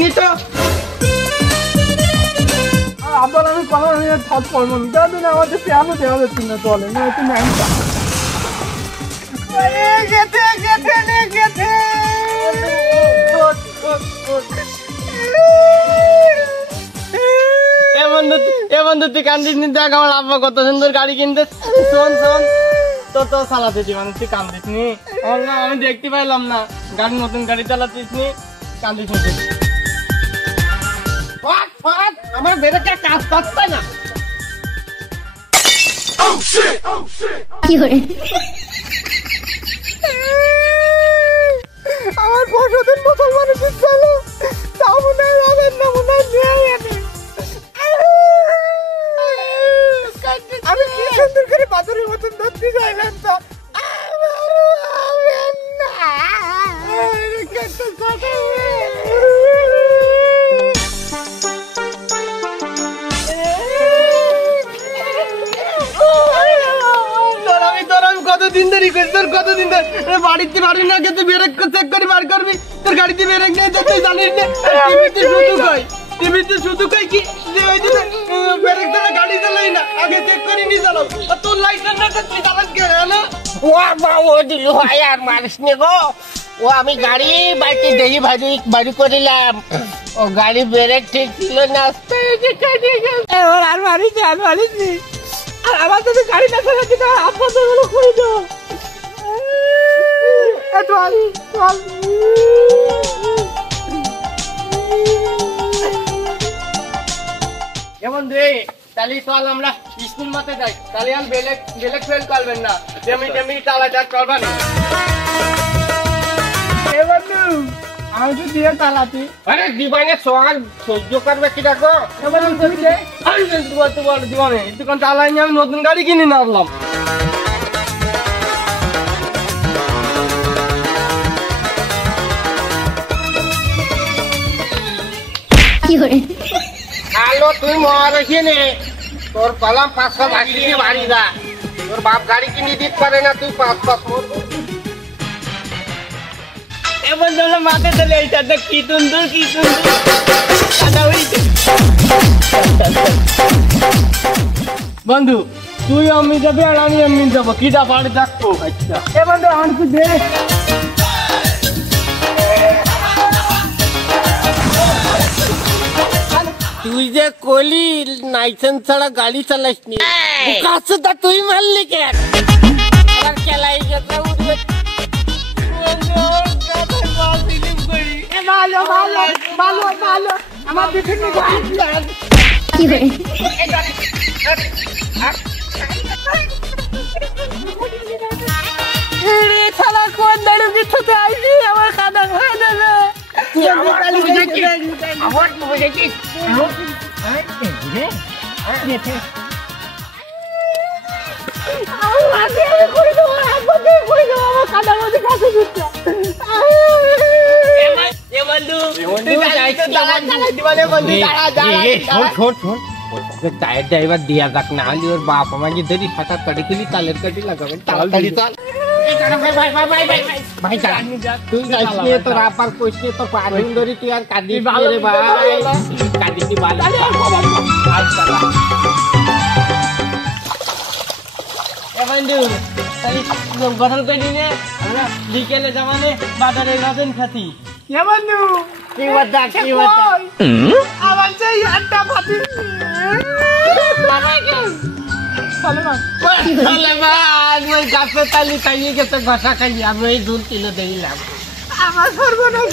নি তো আবার আমি কথা নিয়ে থাক করবো না দাদা আমাদের পেয়ানো দেওয়া যাচ্ছে না চলে না তুমি গেছে গেছে গেছে বন্ধু তুই কান্দিস নি দেখ আমার আব্বা কত সুন্দর গাড়ি কিনতে শোন শোন তো চালাতে জীবন তুই কান্দিস নি আমি দেখতে পাইলাম না গাড়ি নতুন গাড়ি চালাতিস নি কান্দিস নি আমার বেরেটা কাজ করতে না আমার পরশুদিন মুসলমানের দিন চলো তাও মনে হয় রাবেন না মনে হয় নেই আমি কি সুন্দর করে বাদুরের মতন ধরতে চাইলাম তো কতদিন ধরে তোর কতদিন ধরে বাড়িতে পারবি না তুই ব্রেক চেক করে বার করবি তোর গাড়িতে ব্রেক নেই তো তুই জানিস না টিভিতে শুধু কই কি যে ওই যে ব্রেক ছাড়া গাড়ি চালাই না আগে চেক করে নি চালাও আর তোর লাইসেন্স না তুই চালাস কে না ও বাবা দিলু ভাই আর মারিস নে গো ও আমি গাড়ি বাইকে দেই বাড়ি করিলাম ও গাড়ি ব্রেক ঠিক ছিল না আস্তে যে কাটে গেছে ওর আর মারিস নি আর আমার তো গাড়ি না চালাতে না আপন তো গুলো করে দাও চল চল যেমন রে তাহলে চল আমরা স্কুল মাঠে যাই তাহলে আর বেলেক ফেল করবেন না তেমনি চালা যা চলবেন বন্ধু আমি তো দিয়ে চালাতি আরে দিবানে সোয়াল সহ্য করবে কি দেখো জীবনে দোকান চালাই নিয়ে আমি নতুন গাড়ি কিনে নিয়ে আসলাম আলো তুই মহারসি নে তোর কলম 500 বাকি দিয়ে বাড়ি যা তোর বাপ গাড়ি কিনে দিতে পারে না তুই 500 এবার আমরা মাঠে চলে এইটা দেখ কি সুন্দর বন্ধু তুই আমি যাবি আর আমি যাবো কিটা বাড়ি দেখবো আচ্ছা বন্ধু আমার তো দে তুই যে কলি লাইসেন্স ছাড়া গাড়ি চালাস নি কাছটা তুই মারলি কেন আর চালাই গেছে উঠবে ভালো ভালো ভালো ভালো আমার দেখে খেলা কোন দাঁড়িয়ে পিছতে আইসি আমার খানা হয়ে যাবে টায়ার ড্রাইভার দিয়া যাক না হলে ওর বাপ আমাকে ধরি সাঁতার কাটি খেলি তালের কাটি লাগাবেন তাড়াতাড়ি চল ভাই তুই যাইস নিয়ে তোর আপার কইস নিয়ে তোর পারুন ধরি তুই আর কাঁদিস রে ভাই কাঁদিস ভালো গঠন করে নিয়ে আমরা বিকেলে জামানে বাজারে গাছেন খাতি বন্ধু কি বাদা আমার সেই আড্ডা ফাটি গাছে তালি তাইয়ে গেছে ঘষা খাই আমি এই 2 কিলো দিলাম আমার সর্বনাশ